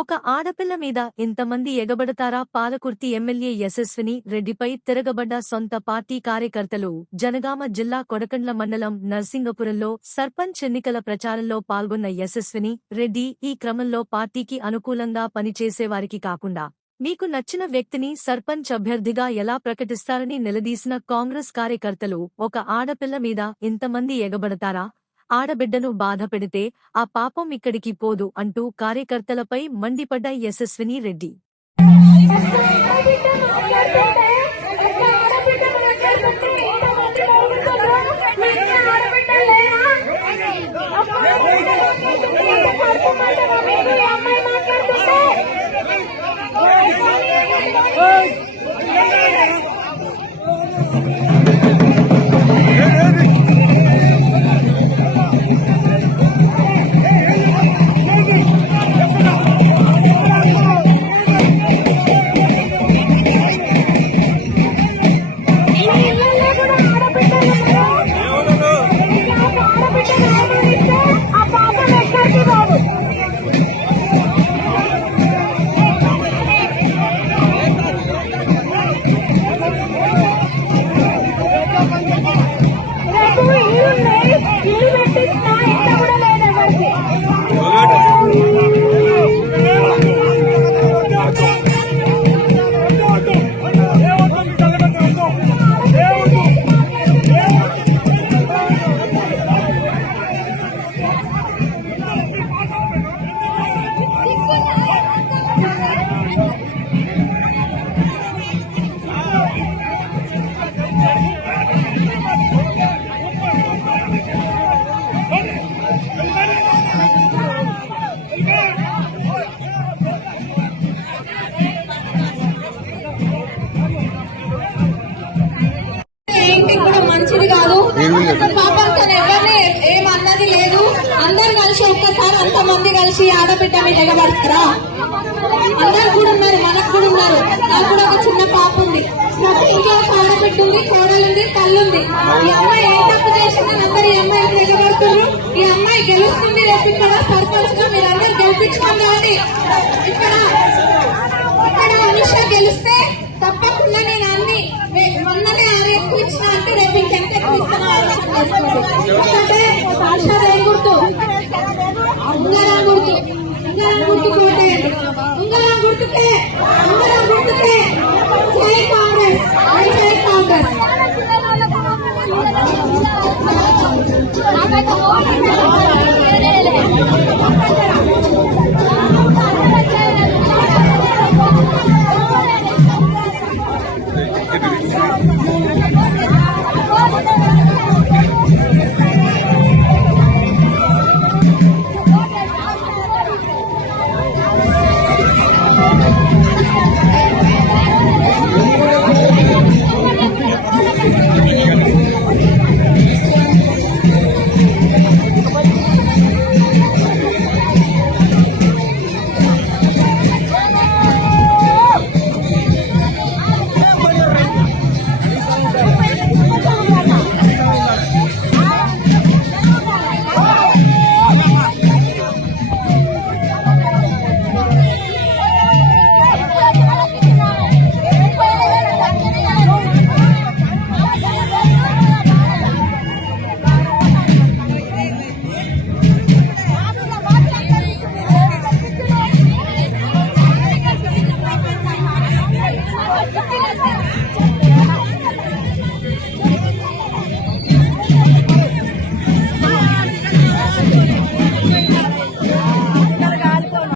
ఒక ఆడపిల్ల మీద ఇంతమంది ఎగబడతారా? పాలకుర్తి ఎమ్మెల్యే యశస్విని రెడ్డిపై తిరగబడ్డ సొంత పార్టీ కార్యకర్తలు. జనగామ జిల్లా కొడకండ్ల మండలం నర్సింగపురంలో సర్పంచ్ ఎన్నికల ప్రచారంలో పాల్గొన్న యశస్విని రెడ్డి ఈ క్రమంలో పార్టీకి అనుకూలంగా పనిచేసేవారికి కాకుండా మీకు నచ్చిన వ్యక్తిని సర్పంచ్ అభ్యర్థిగా ఎలా ప్రకటిస్తారని నిలదీసిన కాంగ్రెస్ కార్యకర్తలు. ఒక ఆడపిల్ల మీద ఇంతమంది ఎగబడతారా? ఆడబిడ్డను బాధపెడితే ఆ పాపం ఇక్కడికి పోదు అంటూ కార్యకర్తలపై మండిపడ్డ యశస్విని రెడ్డి. మంచిది కాదు. పాపం తను ఎవరిని ఏమన్నది లేదు. అందరు కలిసి ఒక్కసారి అంతమంది కలిసి ఆడబిడ్డ మీద ఎగబడతారా? అందరు కూడా ఉన్నారు, మనకు కూడా ఉన్నారు. నాకు కూడా ఒక చిన్న పాప ఉంది, ఇంట్లో ఆడబిడ్డ ఉంది, కోడలుంది, తల్లుంది. ఈ అమ్మాయి ఏ తప్పు చేసిందని అందరు ఈ అమ్మాయికి ఎగబడుతున్నారు. ఈ అమ్మాయి గెలుస్తుంది రేపు ఇక్కడ సర్పంచ్ గా మీరు అందరు గెలిపించుకోండి. ఇక్కడ అనుష గెలిస్తే తప్పకుండా నేను అన్ని మొన్ననే ఎక్కువ ఇచ్చిన అంటే రేపు ఇంకెంత ఎక్కువ ఇస్తానో ఆలోచన చేసుకోండి. ఎందుకంటే ఆశాదేవి గుర్తు ఉంగరం గుర్తు కోటేయండి. ఉంగరం గుర్తుకే జై కాంగ్రెస్, జై కాంగ్రెస్.